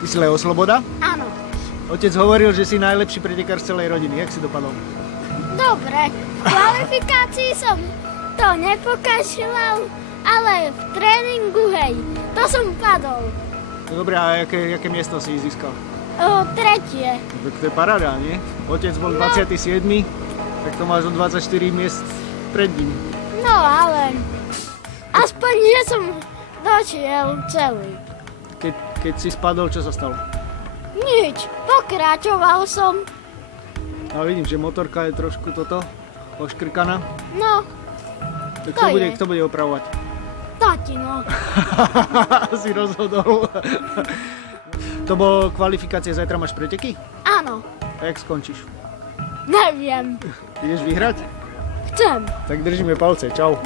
Ty si Leo Sloboda? Áno. Otec hovoril, že si najlepší pretekár z celej rodiny. Jak si dopadol? Dobre. V kvalifikácii som to nepokašľal, ale v tréningu, hej, to som padol. Dobre, a jaké miesto si získal? Tretie. Tak to je paráda, nie? Otec bol 27, tak to máš o 24 miest pred ním. No, ale aspoň, že som došiel celý. Keď si spadol, čo sa stalo? Nič, pokračoval som. A vidím, že motorka je trošku oškrkaná. No, Tak to kto bude opravovať? tatino. Si rozhodol. To bolo kvalifikácie, zajtra máš preteky? Áno, A jak skončíš? neviem. Ideš vyhrať? Chcem. Tak držíme palce, čau.